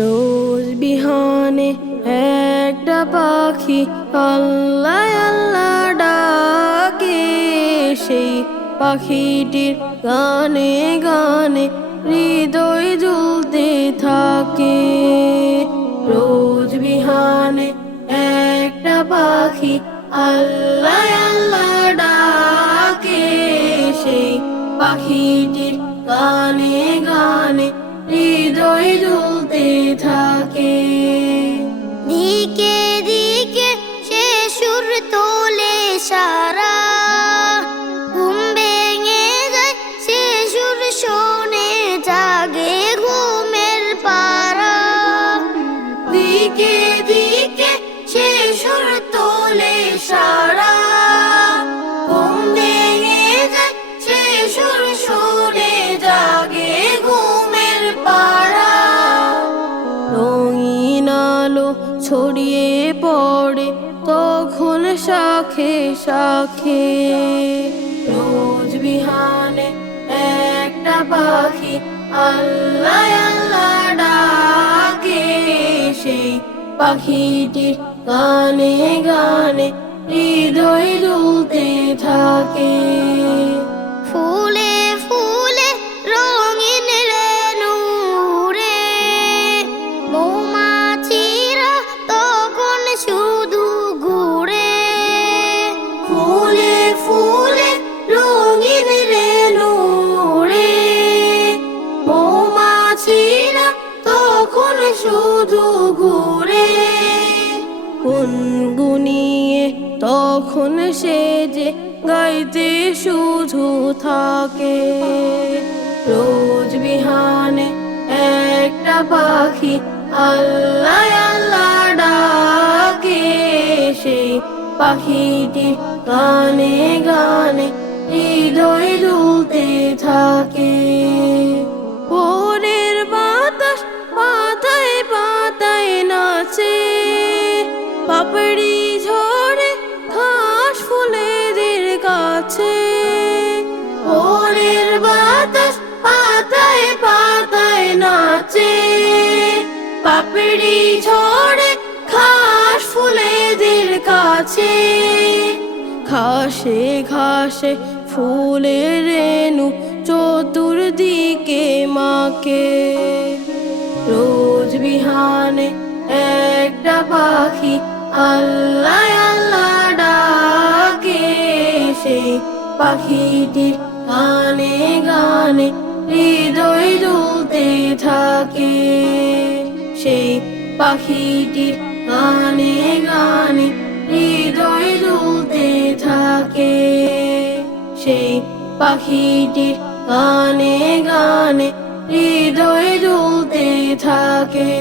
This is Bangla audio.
রোজ বিহানে একটা পাখি আল্লাহ আল্লাহ ডাকে। সেই পাখিটির গানে গানে হৃদয় জ্বলতে থাকে। রোজ বিহানে একটা পাখি আল্লাহ আল্লাহ ডাকে। সেই পাখিটির গানে গানে হৃদয় জ্বলতে থাকে। দিকে দিকে সে সুর তোলে সারা, ঘুম ভেঙে যায় সে সুর শোনে জাগে ঘুমের পারা। দিকে দিকে সে সুর তোলে সারা, ঘুম ভেঙে যায় সে সুর শোনে জাগে ঘুমের পাড়া। রঙিন আলো ছড়িয়ে পড়ে তখন শাখে শাখে। রোজ বিহানে একটা পাখি আল্লাহ আল্লাহ ডাকে। সেই পাখিটির গানে গানে হৃদয় দুলতে থাকে। ফুলে ফুলে রঙিন রেণু উড়ে, মৌমাছিরা তখন শুধু ঘুরে। ফুলে ফুলে রঙিন রেণু উড়ে, মৌমাছিরা তখন শুধু ঘুরে। গুনগুনিয়ে তখন সে যে গাইতে শুধু থাকে। রোজ বিহানে একটা পাখি আল্লাহ আল্লাহ ডাকে। সেই পাখিটির গানে গানে হৃদয় দুলতে থাকে। ভোরের বাতাস পাতায় পাতায় নাচে, পাপড়ি ঝরে ঘাস ফুলেদের কাছে। ভোরের বাতাস পাতায় পাতায় নাচে, পাপড়ি ঝরে ঘাস ফুলেদের কাছে। ঘাসে ঘাসে ফুলের রেণু চতুর্দিকে মাকে। রোজ বিহানে একটা পাখি আল্লাহ আল্লাহ ডাকে। সেই পাখিটির গানে গানে হৃদয় দুলতে থাকে। সেই পাখিটির গানে গানে হৃদয় দুলতে থাকে। সেই পাখিটির গানে গানে হৃদয় দুলতে থাকে।